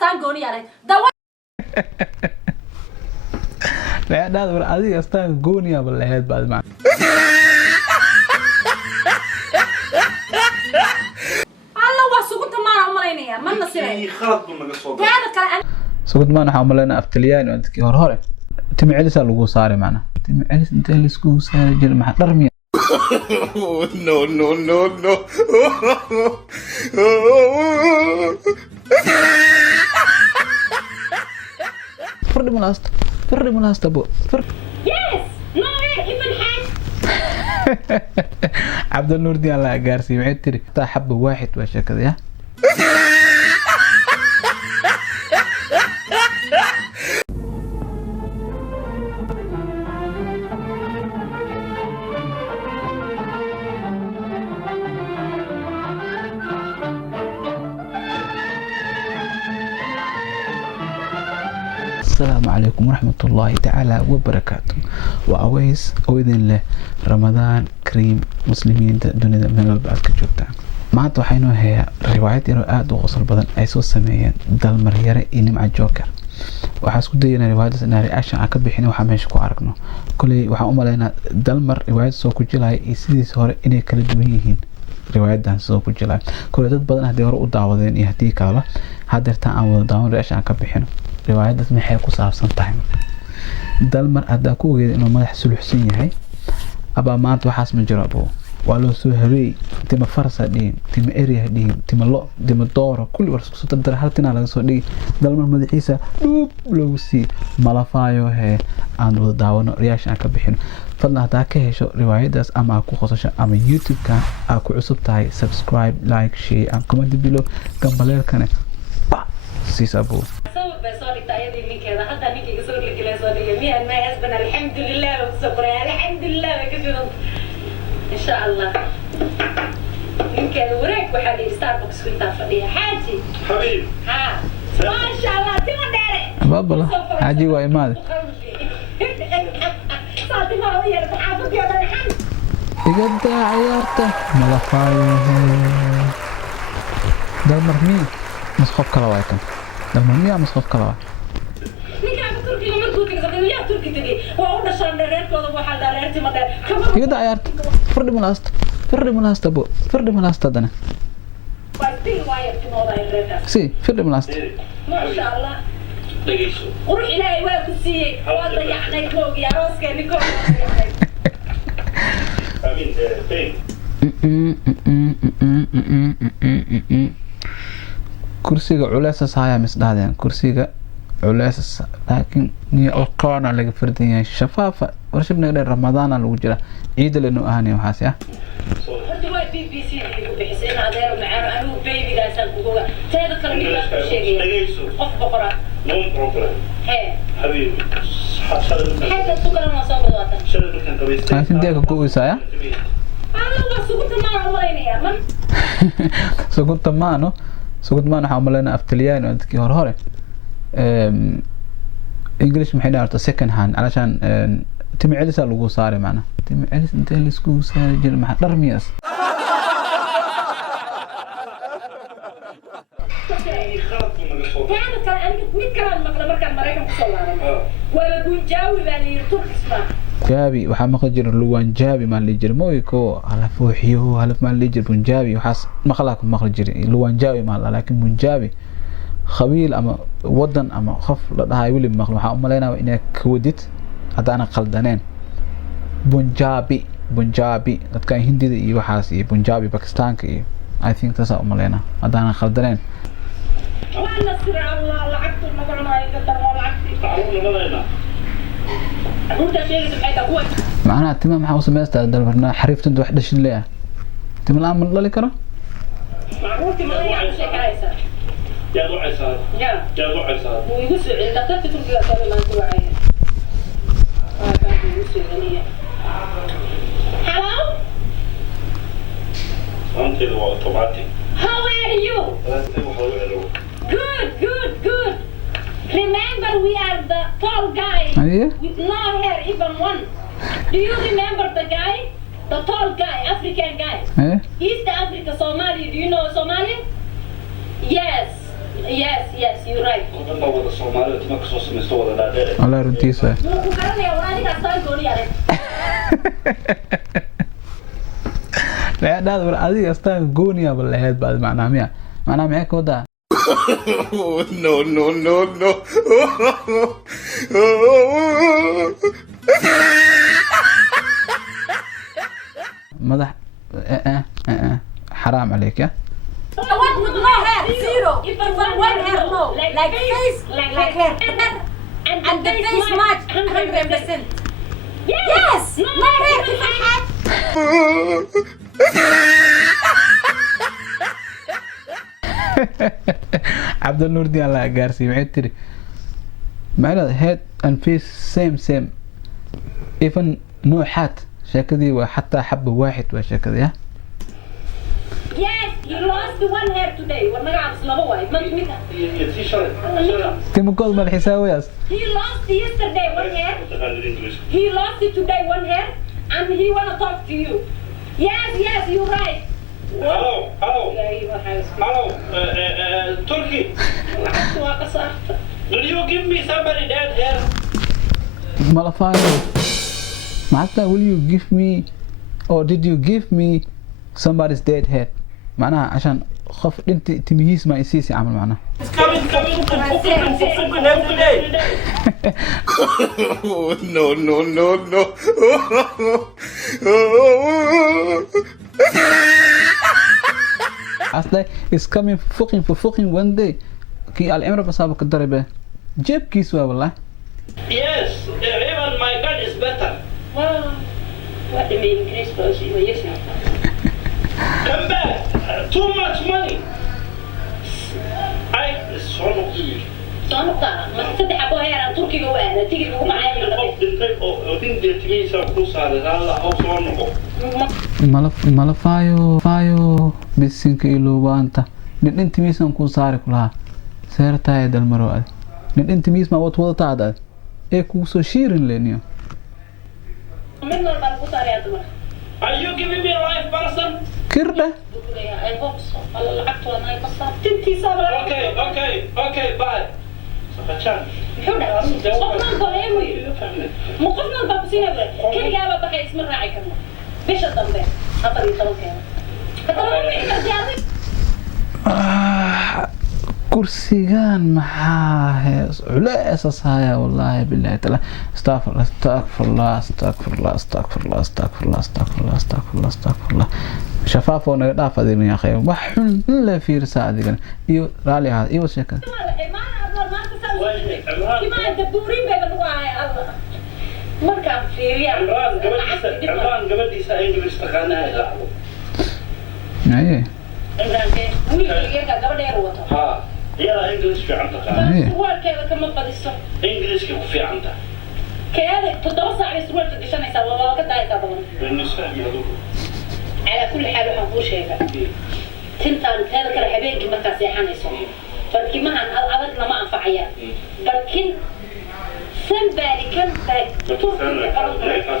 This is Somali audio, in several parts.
astaan gooni yahay dawa لا ده adiga astaan gooni ah bal baad ma alla waa sugunta maan u malaynaya man nasibay khalad buu naga soo taada kale sugunta maan waxa u malaynaa aftaliyaan intii hore timi celisa lagu saaray macna timi celis inta la isku saaray jir ma dharmiya no فرد ملاست ابو yes no way even had عبد النور دي الله قارسي معي تري حبه واحد واشا كذا يا السلام عليكم ورحمة الله تعالى وبركاته وأويس أويدين له رمضان كريم مسلمين دنيا من البعض كجوتان ما توحينو هي روايات إنه آد وغصل بدن أيسو سميين دل مريرة إني مع جوكر وحاسكو دينا روايات إنها رياكشن عكب بحيني وحاميشكو عرقنو كلي وحا أمالينا دل مر روايات سوكو جلاي إيسيدي سهورة إني كلا دوينيهين روايات دان سوكو جلاي كل داد بدن هدي هورو داودين إيهدي كالا هادرتان أول داون رياكشن عكب بحينو riwaayadaas maxay ku saabsan tahay dalmar hadda ku ogeed inuu madax suluxsan yahay aba maanta waxaas ma jiro abo waa loo soo habeey tima farsa dhiin tima area dhiin tima lo tima dooro kulli war isku dar hal tina laga soo dhigi dalmar madaxiisa dhuub loogu sii malafaayo he aan wada daawano reaction ka bixin fadlan hadaa ka hesho riwaayadaas ama ku qosasho ama YouTube ka ku cusub tahay subscribe like share and comment below gambaleelkana siis abo هذا نيجي يصير لك الأسودية مية ما يزبن الحمد لله والصبر الحمد لله كذا إن شاء الله يمكن وراك وحالي ستاربكس كنت أفضيها حاجي حبيب ها ما شاء الله تما داري بابا لا حاجي وإيماد صارت ما هي الحافظ يا الحمد بجد عيارته ملفايه ده مرمي مسخوف كلاواكم ده مرمي مسخوف كلاواك يدا عيارت فرد ملاست ابو فرد ملاست دنا سي فرد ملاست ما شاء الله وروح إلهي وابسي واضح يعني كوك يا راسك اللي كوك كرسيga culaysas haya misdhaadeen kursiga culaysas laakiin niyo alqaana laga fardan yahay shafaafa warshibna dheer ramadaan lagu jira ciid leenu ahaanay waxaas ah horta waa BBC ku bixisay adeer macaan anu baby gaasan kuga teeda kale mid la sheegay qof boqora no problem he حبيبي حتى سكر ما صار بدواتن شرط كان كويس laakiin deega ku isaya أنا وسكت ما عمريني يا من sugunta maano waxa umaleena aftaliyaan oo dadkii hore English maxay dhaarto second hand alashan timi celisa lagu saaray macna timi celis inta la isku saaray jir ma dharmiyas كان أنا ميت كلام مقلة مركز مريكان كسولارا ولا بنجاوي بالي تركسما jaabi waxa maqal jir luwan jaabi ma li jir mooyko ala fuuxiyo halaf ma li jir bunjaabi waxaas maqlaak maqal jir luwan jaabi ma laakiin bunjaabi khabiil ama wadan ama qof la dhahay wili maqal waxa umaleynaa inay ka wadid hadana qaldaneen bunjaabi dadka hindida iyo waxaas iyo bunjaabi pakistanka iyo I think taas umaleynaa hadana qaldaneen والله سر الله لعبت المقرنة يقدر لعبتي تعالوا معناها تمام maxaa u sameystaa dalbarna xariiftan wax dhashin leeyahay timalaan ma dhali karo معروتي ما هي شكايسة يا ضو عساد يا ضو عساد ويقصوا دكتورتي تركي لا صار ما تقول عين كان يقصوا غنية hello أنت لو طبعتي how are you good remember we are the tall guy with no hair even one do you remember the guy the tall guy African guy East Africa Somali do you know Somali yes you're right. Qofna wada Soomaaliyeed ma ka soo samaysto wada dhaadheer. والله runtiisa Wuu garanaya walaaliga soo gooni yaray. لا هذا ولا هذه أصلا جونيا ولا هاد بعد معناها ميا معناها معك وده No, no, no, no. مدح حرام عليك يا What with no hair? Zero. Even one hair, no. Like face, like hair. And the face match 100%. Yes. No hair, different hair. عبد النور دي الله قارسي معي تري معناها head and face same even نوعات شكذي وحتى حبة واحد وشكذي ها Yes, you lost one hair today. والله عم سلامه وايد ما تميتها. Tii shalay. تيم كل ما الحساوي أصلا He lost yesterday one hair. Taqaanid English. He lost it today one hair, and he wanna talk to you. Yes, you're right. Hello, hello. أيوة حبيبي. Hello. Turkey. العكس واقع صح. Will you give me somebody dead hair? ملفايو معناتها will you give me or did you give me somebody's dead head معناها عشان خف انت تمييز ما يسيسي عمل معناها It's coming. Fucking hell today. No, no, no, no. اصلا is coming for fucking one day كي العمر بصابك الضربة جيب كيسوا والله Yes, even my gun is better. Wow. What do you mean English first? You yes now. Come back. Too much money. I soo noqday. Soo noqda. Ma saddex abo heer aan Turkiga u aado. Tigir ugu macaan Qof dhintay oo nin deetimiisa ku saaray alla oo soo noqo. ملفايو بسنك إلوبانتا نت ميسان كون ساري كلها سيرتاي دل مرواد نت ميس ما وطوضة تعداد إيه كوسو شيرين لينيو Min walba lagu saaraya dumar. Are you giving me a live person? كردة I hope so. Alla lacagtu waa naga qasab. Tintiisa baa. Okay, bye. Sakachan. Muxuu dhahaa? Qofnan baleemo yiri. Ma qofnan baa sinaba. Kaliya baa baxay isma raaci karno. Bisha dambe 14 كرسيان معاه علا أساس هاي والله بالله تعالى استغفر الله شفافه ونقدافة دي يا أخي وحن لا في رسالة دي يو رالي هذا يو شكل markaan fiiriya Imran gabadhiisa English taqaanaa ilaahdo. wiilka gabadheer wato Ha, iyada English fiican taqaanaa. surwaalkeeda kama badiso Englishka ku fiican tahay. keeda 7 saac ay surwaalka gashanaysaa waa ka daaytaa badan Inisa iyadu. على كل حال waxaan kuu sheegaa tintaan teeda kale habeenkii markaa seexanayso farkimahan adagna ma anfacayaan barkin somebody can say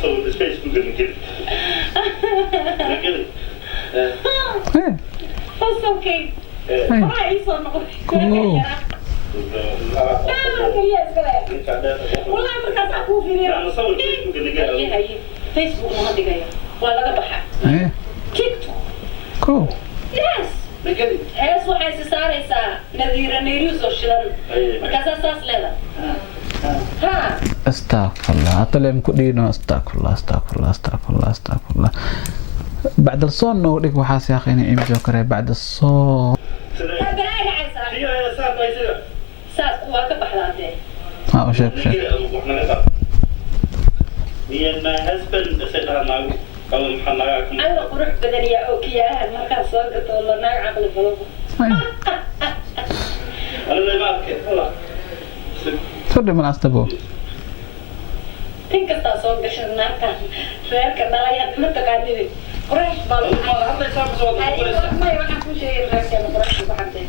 So the space we're gonna get. That's okay. Why is on Cool. والله مركز أكون في أنا صور فيسبوك اللي قاعد. هي فيسبوك ما هدي جاية ولا قبحة. تيك توك. كول. Yes. هاس وحاس صار يسا نذير نيروز وشلون. مركز أساس لذا. ها. استغفر الله أطلع كدينا استغفر الله بعد الصون نوريك وحاس يا أخي نعيم جوكري بعد الصون. بلاي عيسى. هي ساعة ما يصير. ساس واقف بحلاتي. ها وشك. Me and my husband said أنا قالوا محناكم. أنا قرح بدنيا أوكيا مركز صاقط والله ناقع عقل فلوس. أنا اللي معك والله. تفضل من أستبو. تنك تصور قشر ناقع. غير كنا يا دمت قاعدين. قرح بالله. هذا يسمى صوت. أيوة ما يوحنا كل شيء غير كنا قرح بحدين.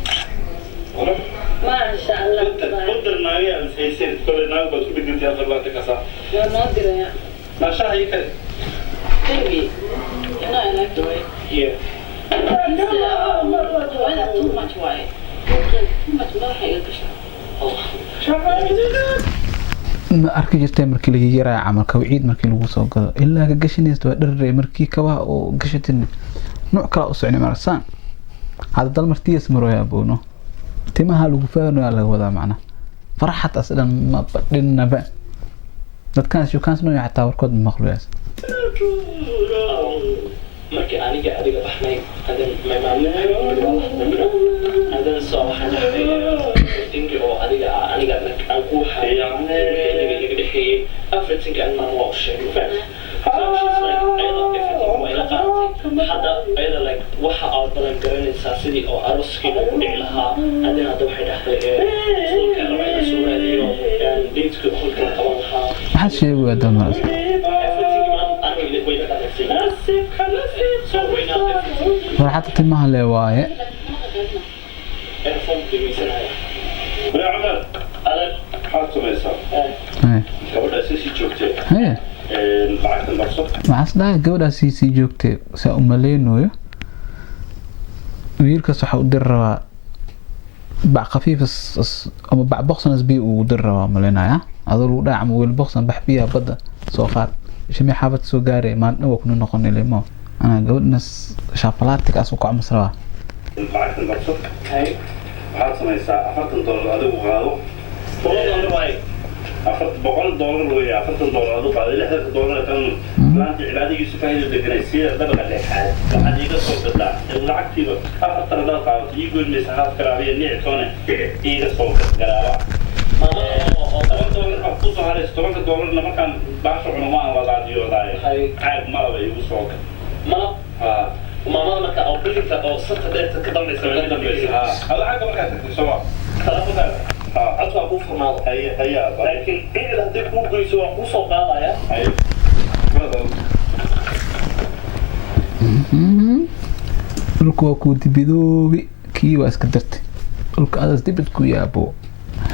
ما شاء الله. قدر ناقع الحسين كل ناقع بس بدي تيجي الله تكسر. يا نادر يا. ما شاء هيك. Thank you. You know I like the way. Yeah. No, too much white. Too much black. ma arki jirtay markii laga yaraa camal kawciid markii lagu soo gado ilaa ka gashanaysto waa dharre markii kabaha oo gashatin nooc kala u socnay marsan hada dal martiis marooya boono timaha lagu faano laga wada macna farxad aslan ma badinaba dadkan shukaans noo xataa warkood maqluyaas markii adiga baxnay adan adan soo waxaan dinki oo adiga aan ku hayay laga dhixiyay everything aan ma waa sheegay fact hada ayada like waxa aad balan garanaysaa sidii oo aroskii ku dhici lahaa adan hada waxay dhaxday sulka rabay soo raadiyo aan deedku xulka qaban lahaa waxa sheegay damaas farxad timaha le waaye maxaasdhaha gabadhaas sii joogtay saa u maleynayo wiilkaas waxaa u diri rabaa bac khafiif ama bac boqsanas biyo uu diri rabaa maleynaya adoo lagu dhaca ama weel boqsan bax biyaha badda soo qaad shami xaabad soo gaaray maalin waa kuna noqonay limo ana gabadhaas shapalatik as u kaco masraba lacagtan barso waxaad samaysaa $40 adigu qaado $100 weeye $40 adigu qaado $60 kan laanta cibaadigiisu faa'iido deganay sida dabaqa leexaad waxaad iga soo gadaa lacagtiiba $40 qaadato ii goynaysa haaf karaabiya nictoona iga soo garaaba $10 ku soo haray $10 markaan baasho cuno ma aan wadaadiyoodaay caag malaba igu soo gad malab وماما لك أو بليك أو صرت ده كده يسوي لنا هذا حاجة ما كانت تسوى ثلاثة أطلع بوفر مال هي لكن إيه اللي هديك مو بيسوى مو صوب بقى يا أيوة dhulka waa kuu dibidoobi kii waa iska dartay dhulka adaas dibidku yaabo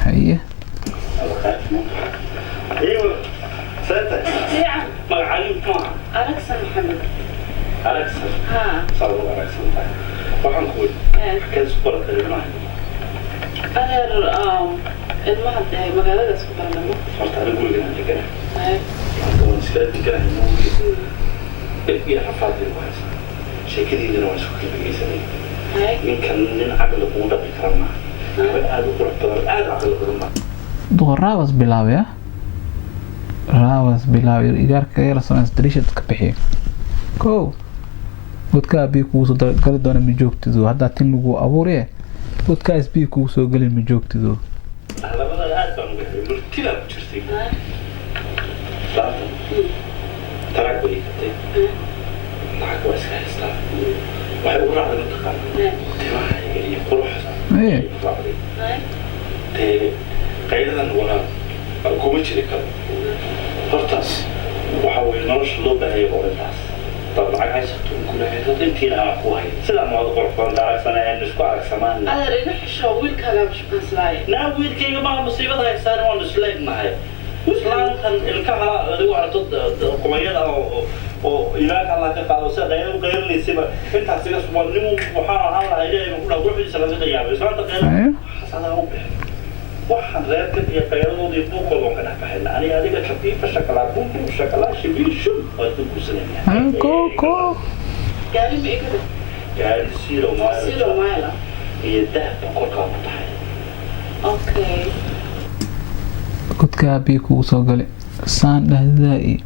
haye ايوه ساتة نعم مقعدين كمان ألكسا محمد ألكسا ها صاروا ألكسا waxaan ku keen soo qortay ilmaha dee magaaladaas ku baranamo horta anigu guriga aan deganaa haddaan iskala deganaa iyo rafaadii waa sheekadiina waa isku kala geysanay ninkan nin caqli ugu dhabi karana aad u qurux badan aad caqli badan duqa raabas bilaabaya raabas bilaabaya igaarka yara samays dirishad ka bixiyo kow godka bii kugu soo gali doona ma joogtido hadda tin lagu abuuriye godkaas bii kugu soo galin ma joogtido labada aad baan uga helay murtida ku jirtay laanta tarag bay katay lacag waa iska haystaa waxay u raacday mataqaana timaha iyo quruxda qayladan walaa kuma jiri karo hortaas waxa weeye nolosha loo baahaya orintaas dad lacag haysato gurahaysa intiina aan ku hay sidaan waad qorqoon daragsanayaan isku aragsamaan adeer iga xisho wiilkaaga mashqaanslaaya naa wiilkayga maa musiibada haystaan waan isleegnahay islaantan ilkaha adigu arto qubayada oo ilaaka allah ka qaado sida qaylo u qaylinaysiba intaas iga suban nin waxaan ahaan lahaa ilaahay ku dhaw ruuxiisa laga qiyaabay islaanta qaylo xasadaa u bixin waxaan reerkan iyo qayladoodii buuqoodan ka dhex baxayna aniga adiga kafiifa shakalaa buuqu shakalaa shibiil shub waad ku guursanayaan ko gaari ma igada gaari zero mile iyo dahabka korkaa ku tahay okay godka bii kugu soo gali saan dhahdaa iyo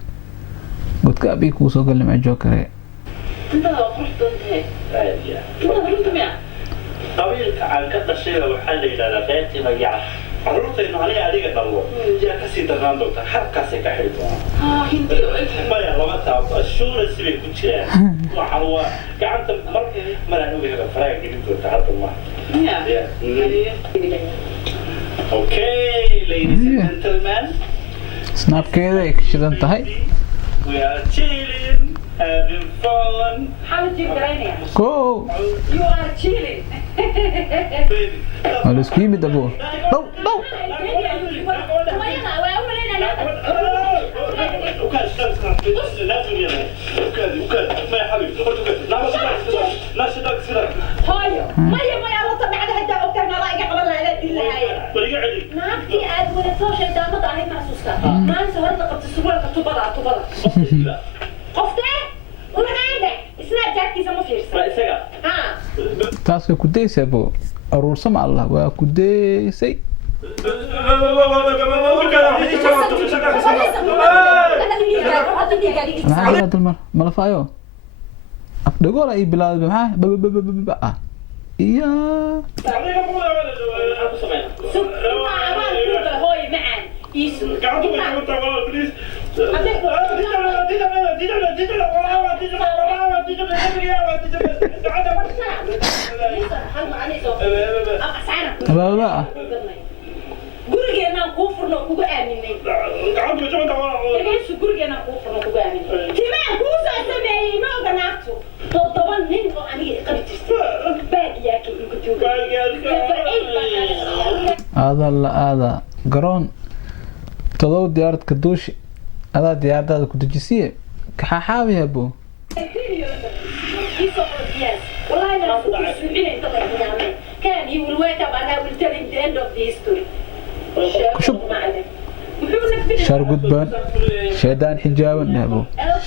godka bii kugu soo gali ma jookare intada waa qurux doontahay aadiya intada runta miya qabiilka aan ka dhashayba waxaa la yidhahdaa qaybtii magaca carruurtaynu aniga adiga dhallo yaa kasii darnaan doonta halkaasay ka xiri doonaan hindiyo maya lama taabo assurance bay ku jiraan waxaan waa gacanta maraan uga hela faraha gelin doonta hadda ma okay ladies and gentlemen snapkeeda ay ka shidan tahay we are chilling having fun حاول تجيب جراينيا ko you are chilling waa la isku yimid abo dhow هاي ما يا الله طبعا هدا وكان رايق قبل لا الا هاي soo sheegtaa ma tahay maxsuusta maalinta hore qabta surwaalka tubada qoftee ulagaade isna jaadkiisa ma fiirsan isaga taas way ku daysay bo aruursama allah waa ku daysay maxaa jira dalmar malafaayo afdhagool ay bilaawday maxaa bababababa ah iya hooy macaan iisu bababa ah gurigeenaan kuu furno kugu aaminay dhegeysu gurigeenaan kuu furno kugu aaminay timaan kuu soo sameeyey ma oga naagtu 7 nin oo aniga iqabi jirtay baagiyaa ka igu tuugay aada la aada garoon todoba diyaaradka duushi adaa diyaaradaada ku dejisiye kaxaaxaabiya bo كان he will wake up and I will tell him the end of the history. شر قدبان شيطان حجابا نابو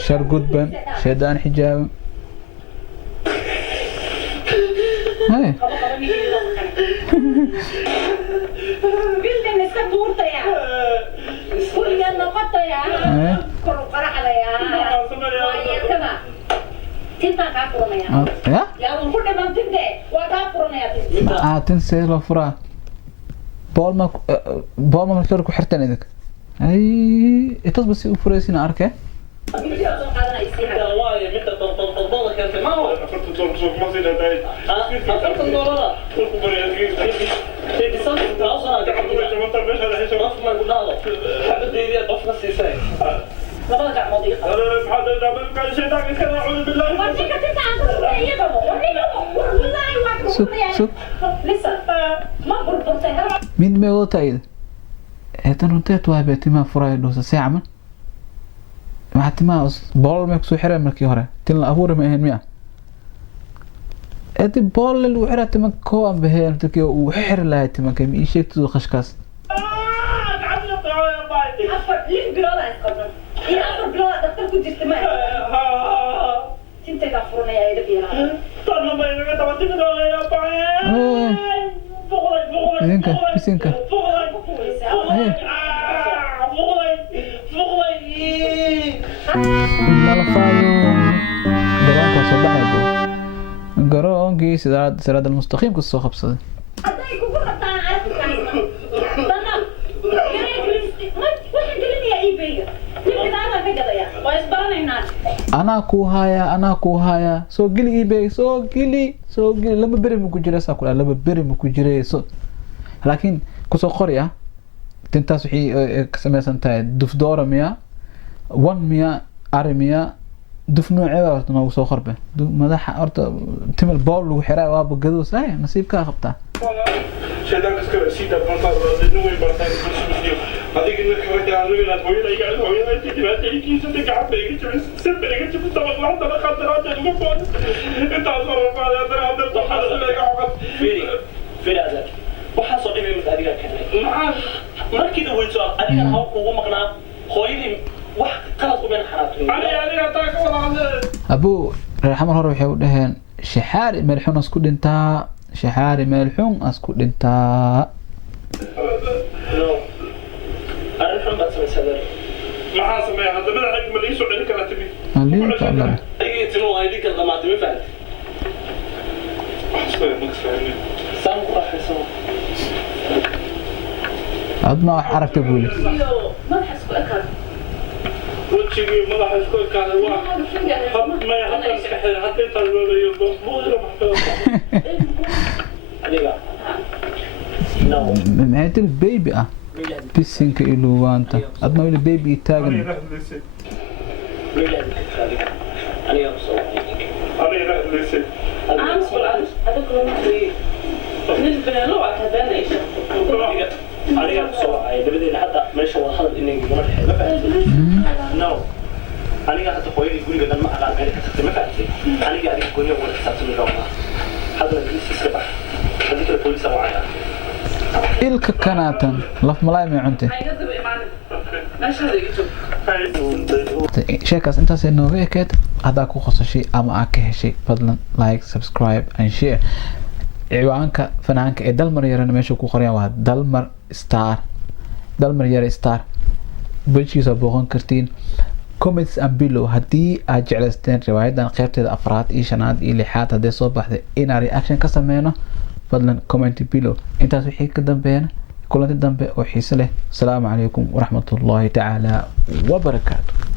شر قدبان شيطان حجابا هاي بيلدن اسكتورتا يا كل النقطة يا كل قرع يا ويا كما تنتا كافرنا يا يا كل ما تنتهي وكافرنا يا تنتهي تنسى لو فرا بول ما مشترك وحرتين إذاك أي بس فريسين أركه مين ما هو تايد هتنونتات وهبة تما فراي دوسة ساعة من مع تما بول ما يكسو حرام مركي هرا تلا أهور ما يهن مياه أدي بول اللي وحرا تما كوان بهين تركي وحر لها تما كم إيشيك تزو خشكاس ليه بلولا أسقطنا هي أفر بلولا دكتور كنت اجتماعي تنتهي كافرنا يا إيدا بيها طلنا ما يبقى تبطي بدولا يا باي بسينكا بسينكا garoonka soo baxay buu garoonkii siraad almustaqim ku soo qabsaday anaa ku haya soo geli eBay soo geli lama beri ma ku jiraysaa kula lama beri ma ku jirayso laakiin ku soo qori ah tintaas wixii ka samaysan tahay duf doora miya wan miya ari miya duf noocee baa horta noogu soo qorbe madaxa horta timal bool lagu xiraa waaba gadoos ay nasiibkaa qabtaa شيطان كسر سيدا بنطار نوي برتاي بسيو هذيك اللي كانت عاملين البويل اي قاعد هو يجي تبع تيجي صدق عبد يجي سبت يجي تبع واحد ما خاطرات المفروض انت اصلا قال هذا عبد الصحه اللي قاعد في هذا وحصل لي من اديك كان ما كده وين سؤال اديك هو هو مقنع خويلي wax qalad u been xaraatay aniga taaka walaal abu raxmar hore waxay u dhaheen shaxaar melxun isku dhintaa shaxaari melxun isku dhintaa arrin bad sameeyay maxaa sameeyay hadda madaxa ma liiso celin kara tibi aliin taala ay timo ay dik dhamaatay ma fahan san ku raxaysan adna wax aragta buuli ما تحسوا أكثر وجهي مدح اسكو كان واحد ما يحط السحر حتى يطلعوا لي مو adiga no maxay tiri baby ah bisinka iluwaanta adna wili baby taagan aniga soo أنا أقول هذا كلام في بالنسبة له أعتبر إيش aniga soo ay dabadii hadda meesha waa hadal inay gumar ma fahanteen no aniga hadda qoyay guriga dan ma aqaan meel ka tagtay ma fahanteen aniga adiga gooniyo wada xisaabtan doona hadda iska bax hadda police waa il ilka kanaatan laf malaay may cuntay sheekaas intaasay nooga ekeed haddaa ku qosashay ama aad ka heshay fadlan like subscribe and share ciwaanka fanaanka ee dalmar yarana meesha ku qorayaan waa dalmar yare star bulshiisa booqan kartiin comments and below haddii aad jeclaysteen riwaayadan qaybteeda 4 iyo 5 iyo 6 haddii soo baxday inaan reaction ka sameyno fadlan comment below intaas wixii ka dambeeyana kulanti dambe oo xiiso leh. Assalaamu calaykum waraxmatullaahi tacaala wabarakaatuh.